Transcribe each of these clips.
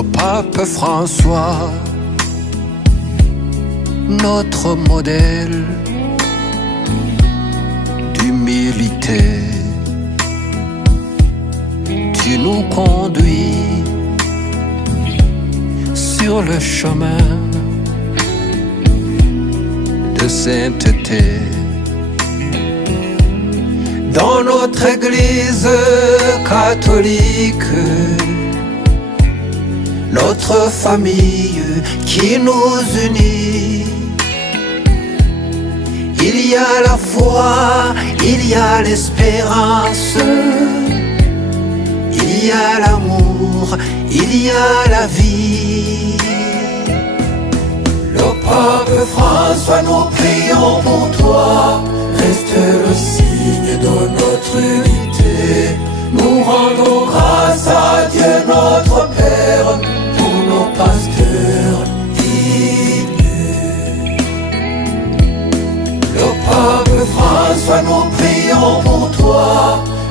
Le pape François, notre modèle d'humilité, tu nous conduis sur le chemin de sainteté. Dans notre Église catholique, notre famille qui nous unit, il y a la foi, il y a l'espérance, il y a l'amour, il y a la vie. Le pape François, nous prions pour toi, reste le signe de notre unité. Nous rendons grâce à Dieu notre Père pour nos pasteurs dignes. Le pape François, nous prions pour toi,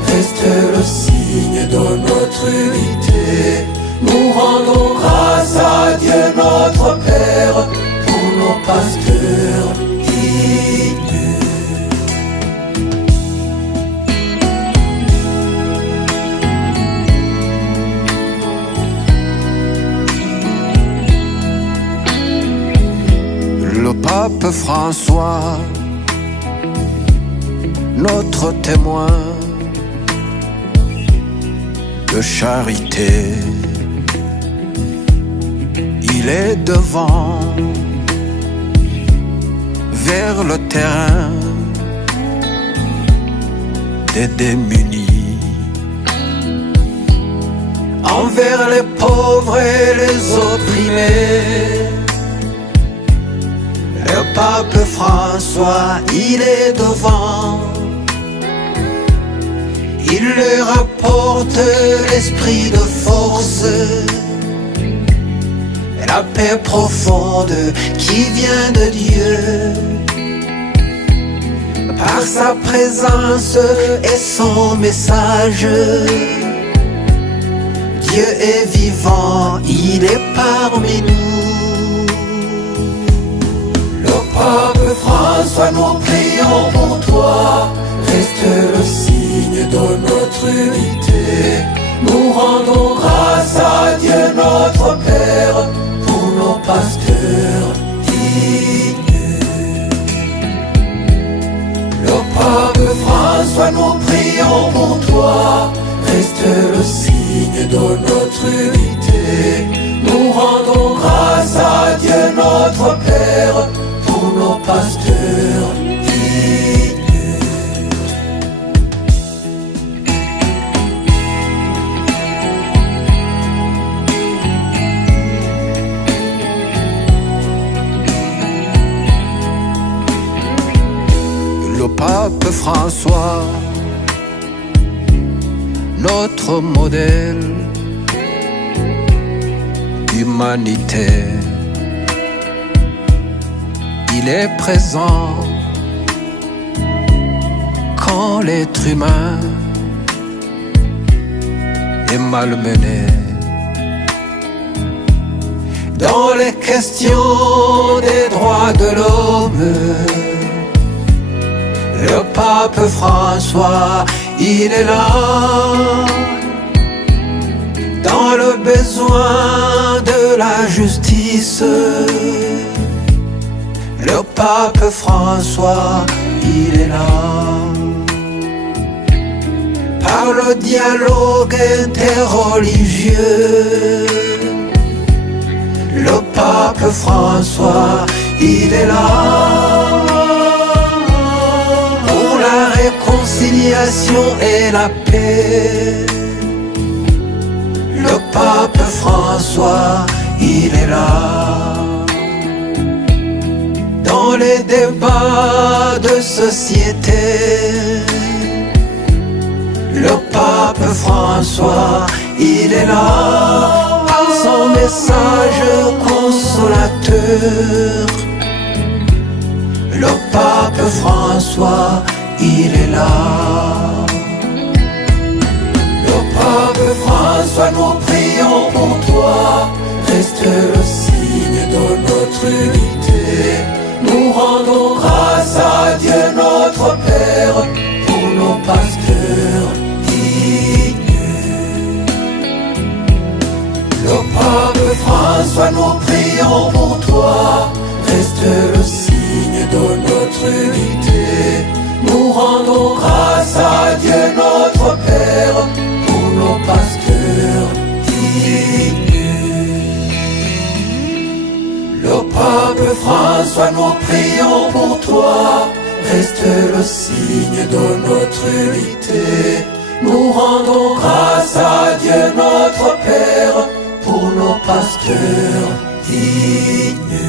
reste le signe de notre unité. Nous rendons grâce à Dieu notre Père pour nos pasteurs dignes. Le pape François, notre témoin de charité, il est devant, vers le terrain des démunis, envers les pauvres et les opprimés. Le pape François, il est devant, il leur apporte l'esprit de force, la paix profonde qui vient de Dieu. Par sa présence et son message, Dieu est vivant, il est parmi nous. Le pape François, nous prions pour toi, reste le signe de notre unité. Nous rendons grâce à Dieu notre Père pour nos pasteurs dignes. Le pape François, nous prions pour toi, reste le signe de notre unité. Nous rendons grâce à Dieu notre Père pour nos pasteurs dignes. Le pape François, notre modèle d'humanité, il est présent quand l'être humain est malmené. Dans les questions des droits de l'homme, le pape François, il est là. Dans le besoin de la justice, le pape François, il est là. Par le dialogue interreligieux, le pape François, il est là. La réconciliation et la paix, le pape François, il est là. Dans les débats de société, le pape François, il est là. Par son message consolateur, le pape François, il est là. Le pape François, nous prions pour toi, reste le signe de notre unité. Nous rendons grâce à Dieu notre Père pour nos pasteurs dignes. Le pape François, nous prions pour toi, reste le signe de notre unité. Nous rendons grâce à Dieu notre Père pour nos pasteurs dignes. Le pape François, nous prions pour toi, reste le signe de notre unité. Nous rendons grâce à Dieu notre Père pour nos pasteurs dignes.